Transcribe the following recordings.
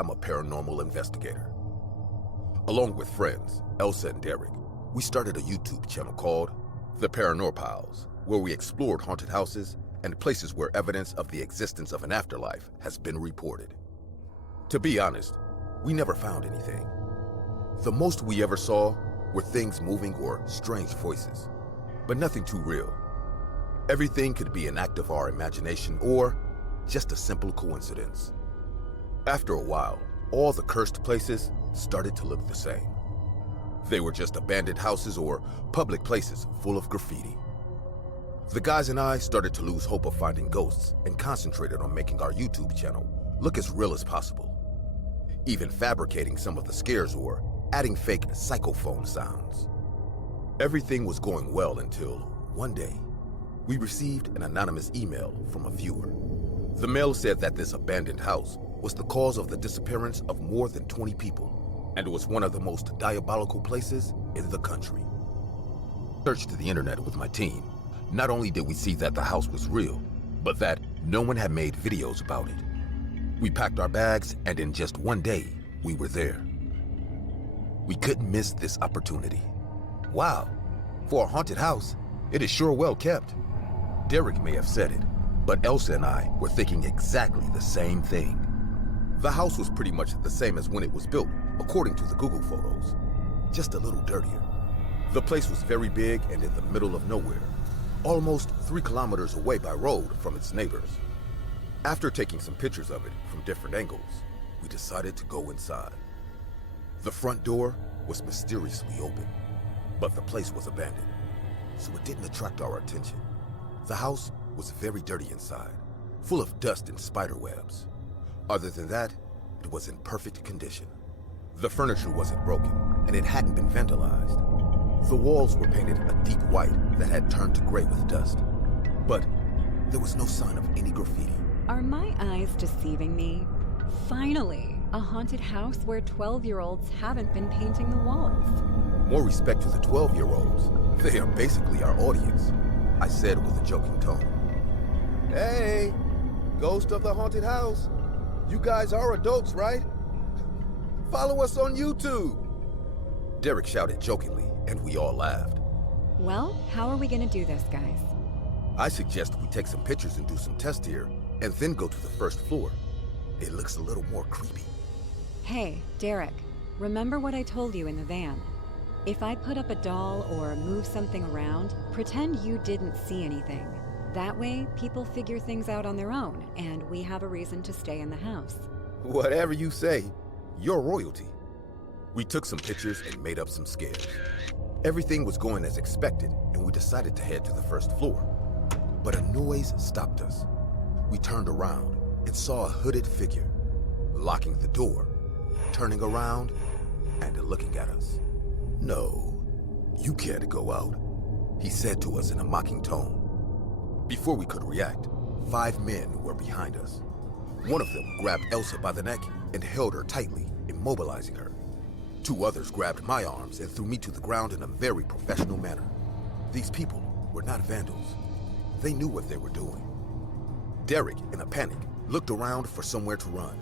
I'm a paranormal investigator. Along with friends, Elsa and Derek, we started a YouTube channel called The Paranorpals, where we explored haunted houses and places where evidence of the existence of an afterlife has been reported. To be honest, we never found anything. The most we ever saw were things moving or strange voices, but nothing too real. Everything could be an act of our imagination or just a simple coincidence. After a while, all the cursed places started to look the same. They were just abandoned houses or public places full of graffiti. The guys and I started to lose hope of finding ghosts and concentrated on making our YouTube channel look as real as possible, even fabricating some of the scares or adding fake psychophone sounds. Everything was going well until one day, we received an anonymous email from a viewer. The mail said that this abandoned house was the cause of the disappearance of more than 20 people and was one of the most diabolical places in the country. Searched the internet with my team. Not only did we see that the house was real, but that no one had made videos about it. We packed our bags, and in just one day, we were there. We couldn't miss this opportunity. Wow, for a haunted house, it is sure well kept. Derek may have said it, but Elsa and I were thinking exactly the same thing. The house was pretty much the same as when it was built, according to the Google photos, just a little dirtier. The place was very big and in the middle of nowhere, almost 3 kilometers away by road from its neighbors. After taking some pictures of it from different angles, we decided to go inside. The front door was mysteriously open, but the place was abandoned, so it didn't attract our attention. The house was very dirty inside, full of dust and spider webs. Other than that, it was in perfect condition. The furniture wasn't broken, and it hadn't been vandalized. The walls were painted a deep white that had turned to gray with dust, but there was no sign of any graffiti. Are my eyes deceiving me? Finally, a haunted house where 12-year-olds haven't been painting the walls. More respect to the 12-year-olds. They are basically our audience, I said with a joking tone. Hey, ghost of the haunted house. You guys are adults, right? Follow us on YouTube. Derek shouted jokingly, and we all laughed. Well, how are we gonna do this, guys? I suggest we take some pictures and do some tests here, and then go to the first floor. It looks a little more creepy. Hey, Derek, remember what I told you in the van? If I put up a doll or move something around, pretend you didn't see anything. That way, people figure things out on their own, and we have a reason to stay in the house. Whatever you say, you're royalty. We took some pictures and made up some scares. Everything was going as expected, and we decided to head to the first floor. But a noise stopped us. We turned around and saw a hooded figure, locking the door, turning around, and looking at us. "No, you can't go out," he said to us in a mocking tone. Before we could react, 5 men were behind us. One of them grabbed Elsa by the neck and held her tightly, immobilizing her. 2 others grabbed my arms and threw me to the ground in a very professional manner. These people were not vandals. They knew what they were doing. Derek, in a panic, looked around for somewhere to run.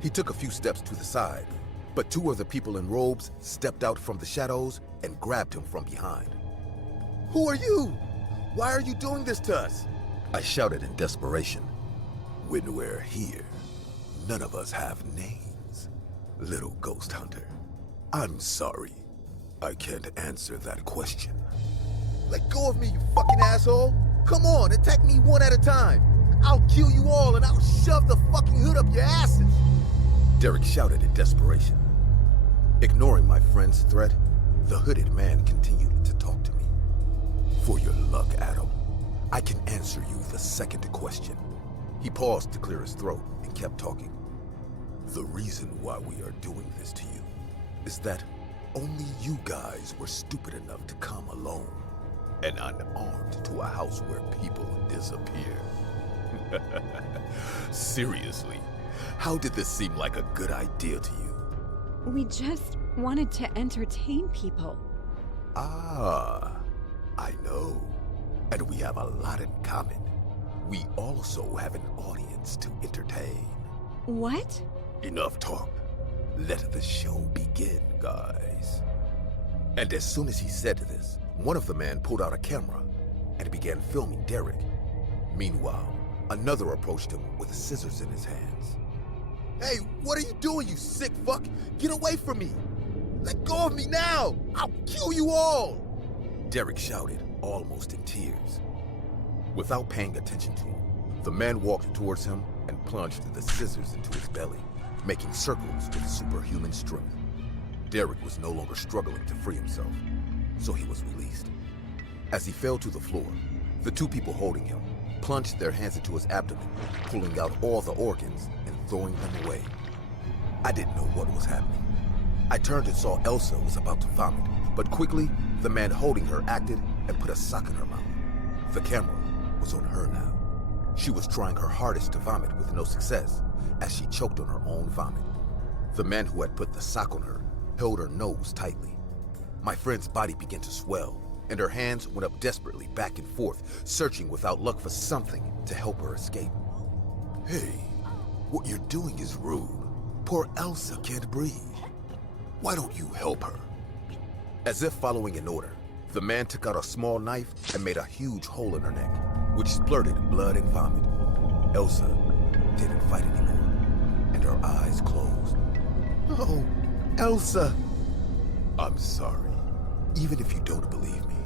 He took a few steps to the side, but 2 of the people in robes stepped out from the shadows and grabbed him from behind. "Who are you? Why are you doing this to us?" I shouted in desperation. "When we're here, none of us have names, little ghost hunter. I'm sorry. I can't answer that question." "Let go of me, you fucking asshole! Come on, attack me one at a time! I'll kill you all and I'll shove the fucking hood up your asses!" Derek shouted in desperation. Ignoring my friend's threat, the hooded man continued to talk to me. "For your luck, Adam, I can answer you the second question." He paused to clear his throat and kept talking. "The reason why we are doing this to you is that only you guys were stupid enough to come alone and unarmed to a house where people disappear." Seriously, how did this seem like a good idea to you? We just wanted to entertain people. Ah, I know. And we have a lot in common. We also have an audience to entertain. What? Enough talk. Let the show begin, guys. And as soon as he said this, one of the men pulled out a camera and began filming Derek. Meanwhile, another approached him with scissors in his hands. Hey, what are you doing, you sick fuck? Get away from me! Let go of me now! I'll kill you all! Derek shouted, almost in tears. Without paying attention to him, the man walked towards him and plunged the scissors into his belly, making circles with superhuman strength. Derek was no longer struggling to free himself, so he was released. As he fell to the floor, the two people holding him plunged their hands into his abdomen, pulling out all the organs and throwing them away. I didn't know what was happening. I turned and saw Elsa was about to vomit, but quickly, the man holding her acted and put a sock in her mouth. The camera was on her now. She was trying her hardest to vomit with no success, as she choked on her own vomit. The man who had put the sock on her held her nose tightly. My friend's body began to swell, and her hands went up desperately back and forth, searching without luck for something to help her escape. Hey, what you're doing is rude. Poor Elsa can't breathe. Why don't you help her? As if following an order, the man took out a small knife and made a huge hole in her neck, which splurted blood and vomit. Elsa didn't fight anymore, and her eyes closed. Oh, Elsa! I'm sorry. Even if you don't believe me,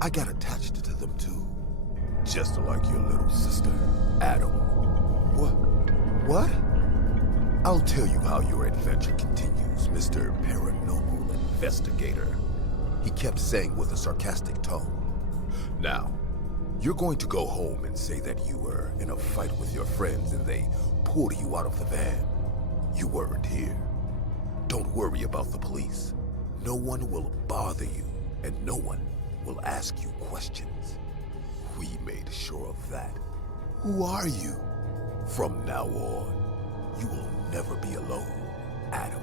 I got attached to them too. Just like your little sister, Adam. What? I'll tell you how your adventure continues, Mr. Paranormal Investigator. He kept saying with a sarcastic tone. Now, you're going to go home and say that you were in a fight with your friends and they pulled you out of the van. You weren't here. Don't worry about the police. No one will bother you, and no one will ask you questions. We made sure of that. Who are you? From now on, you will never be alone, Adam.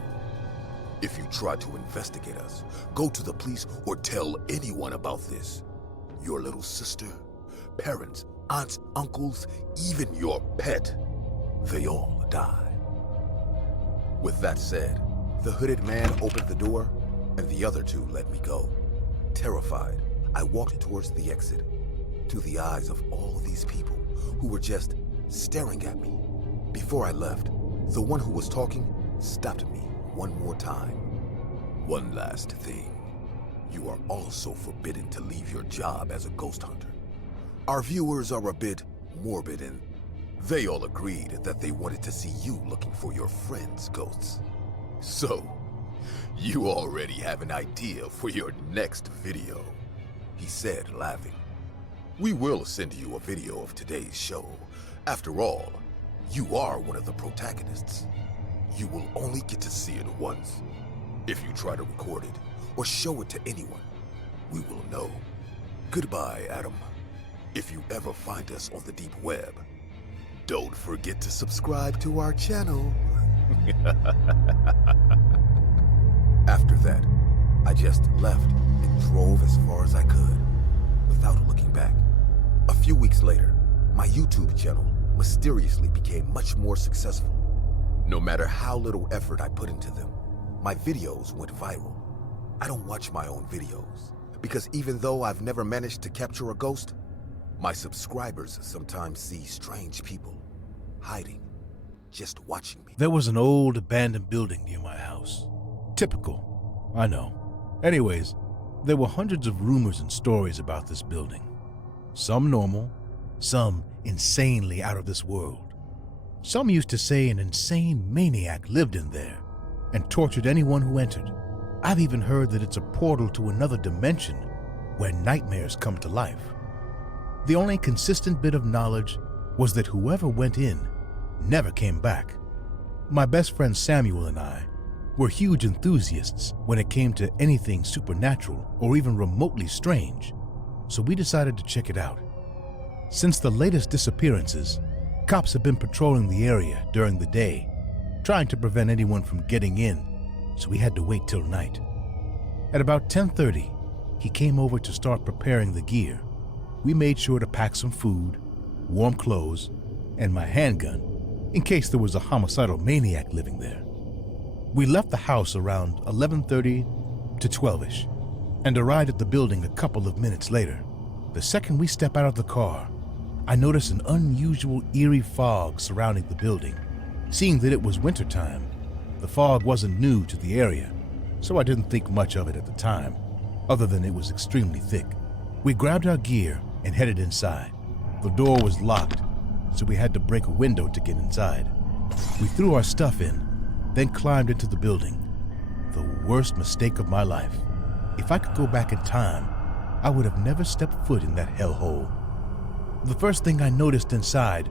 If you try to investigate us, go to the police or tell anyone about this. Your little sister, parents, aunts, uncles, even your pet, they all die. With that said, the hooded man opened the door, and the other two let me go. Terrified, I walked towards the exit, to the eyes of all these people who were just staring at me. Before I left, the one who was talking stopped me one more time. One last thing. You are also forbidden to leave your job as a ghost hunter. Our viewers are a bit morbid and they all agreed that they wanted to see you looking for your friends' ghosts. So, you already have an idea for your next video, he said, laughing. We will send you a video of today's show. After all, you are one of the protagonists. You will only get to see it once. If you try to record it or show it to anyone, we will know. Goodbye, Adam. If you ever find us on the deep web, don't forget to subscribe to our channel. After that, I just left and drove as far as I could, without looking back. A few weeks later, my YouTube channel mysteriously became much more successful. No matter how little effort I put into them, my videos went viral. I don't watch my own videos, because even though I've never managed to capture a ghost, my subscribers sometimes see strange people hiding, just watching me. There was an old abandoned building near my house. Typical, I know. Anyways, there were hundreds of rumors and stories about this building. Some normal, some insanely out of this world. Some used to say an insane maniac lived in there and tortured anyone who entered. I've even heard that it's a portal to another dimension where nightmares come to life. The only consistent bit of knowledge was that whoever went in never came back. My best friend Samuel and I were huge enthusiasts when it came to anything supernatural or even remotely strange, so we decided to check it out. Since the latest disappearances, cops have been patrolling the area during the day, trying to prevent anyone from getting in, so we had to wait till night. At about 10:30, he came over to start preparing the gear. We made sure to pack some food, warm clothes, and my handgun, in case there was a homicidal maniac living there. We left the house around 11:30 to 12ish and arrived at the building a couple of minutes later. The second we step out of the car, I noticed an unusual eerie fog surrounding the building. Seeing that it was wintertime, the fog wasn't new to the area, so I didn't think much of it at the time, other than it was extremely thick. We grabbed our gear and headed inside. The door was locked, so we had to break a window to get inside. We threw our stuff in, then climbed into the building. The worst mistake of my life. If I could go back in time, I would have never stepped foot in that hellhole. The first thing I noticed inside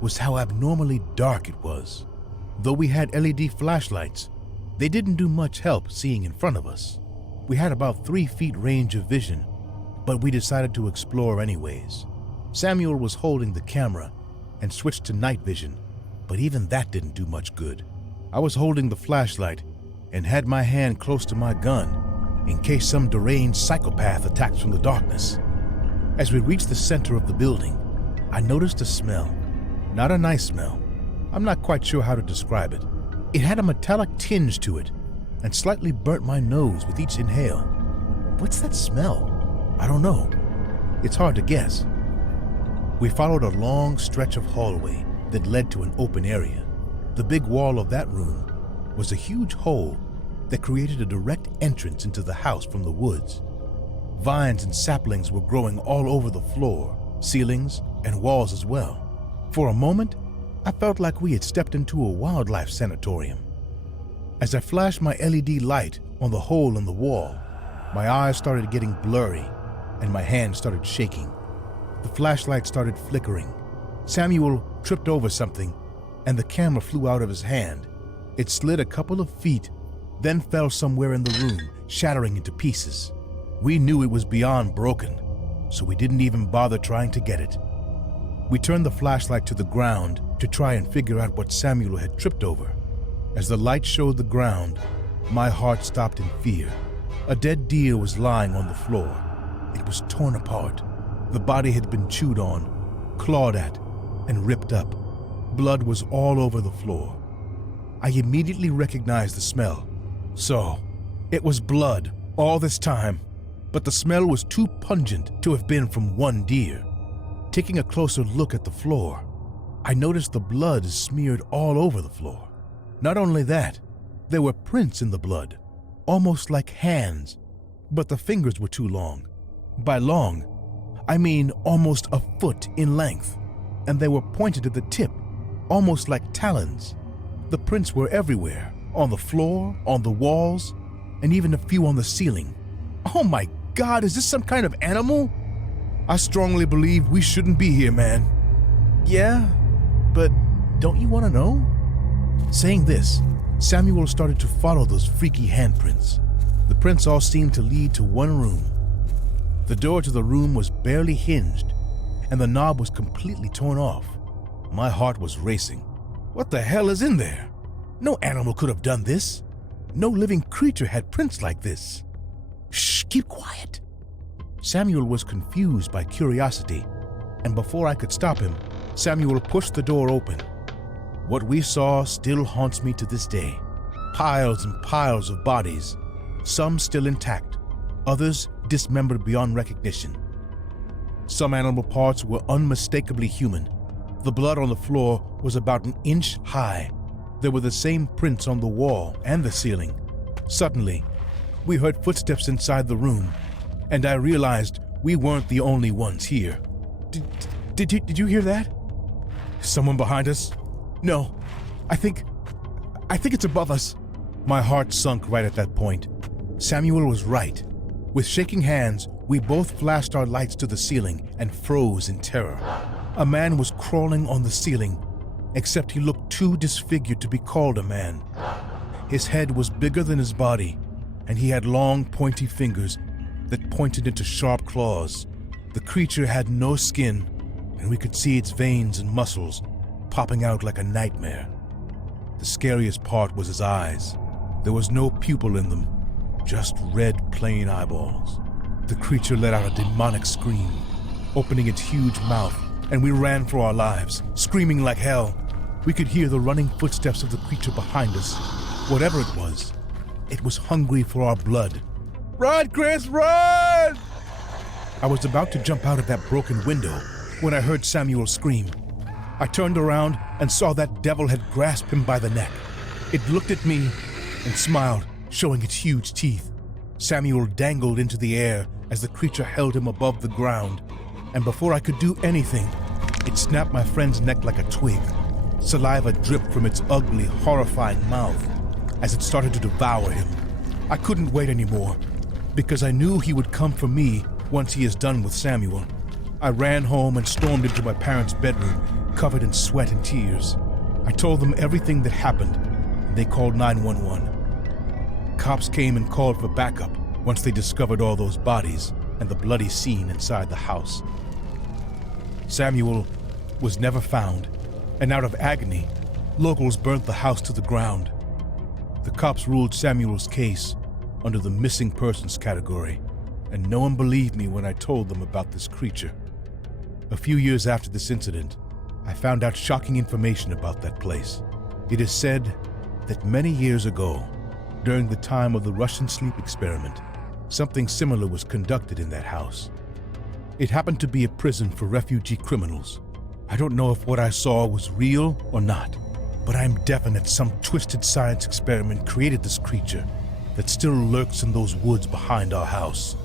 was how abnormally dark it was. Though we had LED flashlights, they didn't do much help seeing in front of us. We had about 3 feet range of vision, but we decided to explore anyways. Samuel was holding the camera and switched to night vision, but even that didn't do much good. I was holding the flashlight and had my hand close to my gun in case some deranged psychopath attacked from the darkness. As we reached the center of the building, I noticed a smell. Not a nice smell. I'm not quite sure how to describe it. It had a metallic tinge to it and slightly burnt my nose with each inhale. What's that smell? I don't know. It's hard to guess. We followed a long stretch of hallway that led to an open area. The big wall of that room was a huge hole that created a direct entrance into the house from the woods. Vines and saplings were growing all over the floor, ceilings, and walls as well. For a moment, I felt like we had stepped into a wildlife sanatorium. As I flashed my LED light on the hole in the wall, my eyes started getting blurry and my hand started shaking. The flashlight started flickering. Samuel tripped over something and the camera flew out of his hand. It slid a couple of feet, then fell somewhere in the room, shattering into pieces. We knew it was beyond broken, so we didn't even bother trying to get it. We turned the flashlight to the ground to try and figure out what Samuel had tripped over. As the light showed the ground, my heart stopped in fear. A dead deer was lying on the floor. It was torn apart. The body had been chewed on, clawed at, and ripped up. Blood was all over the floor. I immediately recognized the smell. So, it was blood all this time, but the smell was too pungent to have been from one deer. Taking a closer look at the floor, I noticed the blood smeared all over the floor. Not only that, there were prints in the blood, almost like hands, but the fingers were too long. By long, I mean almost a foot in length, and they were pointed at the tip, almost like talons. The prints were everywhere, on the floor, on the walls, and even a few on the ceiling. Oh my God, is this some kind of animal? I strongly believe we shouldn't be here, man. Yeah, but don't you want to know? Saying this, Samuel started to follow those freaky handprints. The prints all seemed to lead to one room. The door to the room was barely hinged, and the knob was completely torn off. My heart was racing. What the hell is in there? No animal could have done this. No living creature had prints like this. Shh, keep quiet. Samuel was confused by curiosity, and before I could stop him, Samuel pushed the door open. What we saw still haunts me to this day. Piles and piles of bodies, some still intact, others dismembered beyond recognition. Some animal parts were unmistakably human. The blood on the floor was about an inch high. There were the same prints on the wall and the ceiling. Suddenly, we heard footsteps inside the room, and I realized we weren't the only ones here. Did you hear that? Someone behind us? No, I think it's above us. My heart sunk right at that point. Samuel was right. With shaking hands, we both flashed our lights to the ceiling and froze in terror. A man was crawling on the ceiling, except he looked too disfigured to be called a man. His head was bigger than his body, and he had long, pointy fingers that pointed into sharp claws. The creature had no skin, and we could see its veins and muscles popping out like a nightmare. The scariest part was his eyes. There was no pupil in them, just red, plain eyeballs. The creature let out a demonic scream, opening its huge mouth, and we ran for our lives, screaming like hell. We could hear the running footsteps of the creature behind us. Whatever it was hungry for our blood. Run, Chris, run! I was about to jump out of that broken window when I heard Samuel scream. I turned around and saw that devil had grasped him by the neck. It looked at me and smiled, showing its huge teeth. Samuel dangled into the air as the creature held him above the ground, and before I could do anything, it snapped my friend's neck like a twig. Saliva dripped from its ugly, horrifying mouth as it started to devour him. I couldn't wait anymore, because I knew he would come for me once he is done with Samuel. I ran home and stormed into my parents' bedroom, covered in sweat and tears. I told them everything that happened, and they called 911. Cops came and called for backup once they discovered all those bodies and the bloody scene inside the house. Samuel was never found, and out of agony, locals burnt the house to the ground. The cops ruled Samuel's case under the missing persons category, and no one believed me when I told them about this creature. A few years after this incident, I found out shocking information about that place. It is said that many years ago, during the time of the Russian sleep experiment, something similar was conducted in that house. It happened to be a prison for refugee criminals. I don't know if what I saw was real or not, but I am definite some twisted science experiment created this creature that still lurks in those woods behind our house.